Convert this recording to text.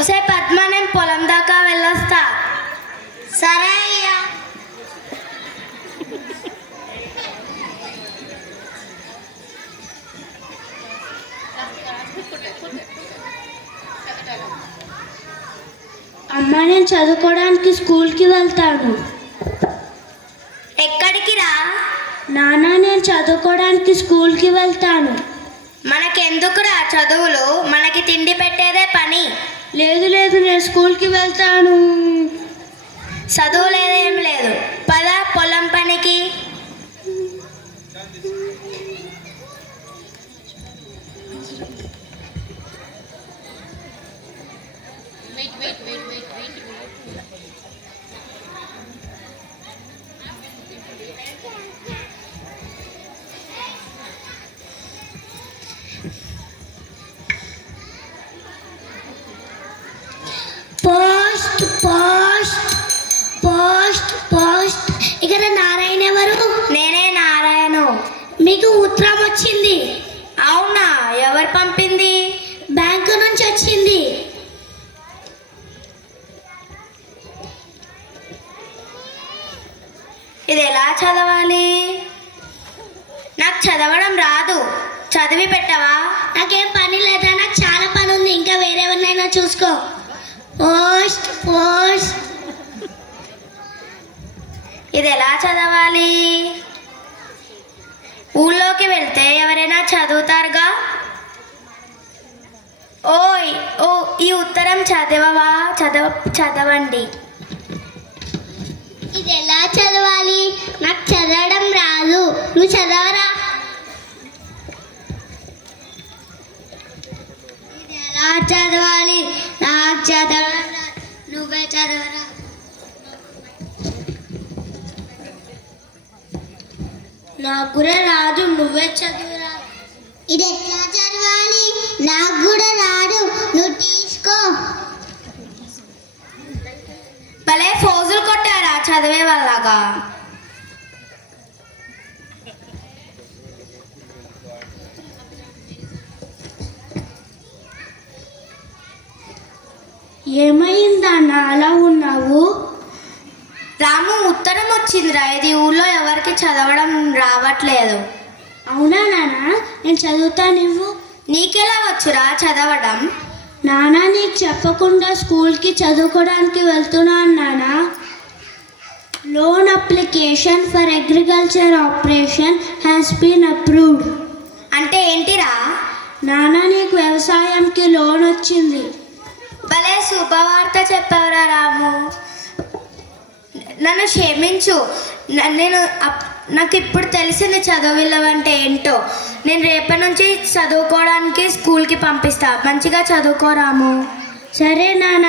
ఒసే పద్మ, నేను పొలం దాకా వెళ్ళొస్తా. సరే అయ్యా. అమ్మ, నేను చదువుకోవడానికి స్కూల్కి వెళ్తాను. ఎక్కడికి రా? నాన్న, నేను చదువుకోవడానికి స్కూల్కి వెళ్తాను. మనకెందుకురా చదువులు, మనకి తిండి పెట్టేదే పని. లేదు లేదు, నేను స్కూల్కి వెళ్తాను. చదువు లేదేం లేదు, పద పొలం పనికి. Post post post post. ఇక్కడ నారాయణ ఎవరు? నేనే నారాయణు. మీకు ఉత్తరం వచ్చింది. అవునా? ఎవరు పంపింది? బ్యాంకు నుంచి వచ్చింది. ఇది ఎలా చదవాలి? నాకు చదవడం రాదు, చదివి పెట్టవా? నాకేం పని లేదా, నాకు చాలా పని ఉంది. ఇంకా వేరేవన్నైనా చూసుకో. Post post. ఇది ఎలా చదవాలి? ఊళ్ళోకి వెళ్తే ఎవరైనా చదువుతారుగా. ఓయ్ ఓ, ఈ ఉత్తరం చదవవా? చదవండి. ఇది ఎలా చదవాలి? నాకు చదవడం రాదు, నువ్వు చదవరా. ఇది ఎలా చదవాలి? నాకు చదవడం రాదు, నువ్వే చదవరా. నాకు కూడా రాదు, నువ్వే చదువురా. ఇది ఎట్లా చదవాలి? నాకు కూడా రాదు, నువ్వు తీసుకో. భలే ఫోజులు కొట్టారా చదివే వాళ్ళగా. ఏమైందన్న అలా ఉన్నావు? రాము, ఉత్తరం వచ్చిందిరా. ఇది ఊళ్ళో ఎవరికి చదవడం రావట్లేదు. అవునా నాన్న? నేను చదువుతానివ్వు. నీకెలా వచ్చురా చదవడం? నాన్న, నీకు చెప్పకుండా స్కూల్కి చదువుకోవడానికి వెళ్తున్నాను నాన్న. Loan application for agriculture operation has been approved. అంటే ఏంటిరా? నాన్న, నీకు వ్యవసాయంకి లోన్ వచ్చింది. భలే శుభవార్త చెప్పావురా రాము. నన్ను క్షమించు. నాకు ఇప్పుడు తెలిసింది చదువు విలువ అంటే ఏంటో. నేను రేపటి నుంచి చదువుకోవడానికి స్కూల్కి పంపిస్తా. మంచిగా చదువుకోరాము. సరే నాన్న.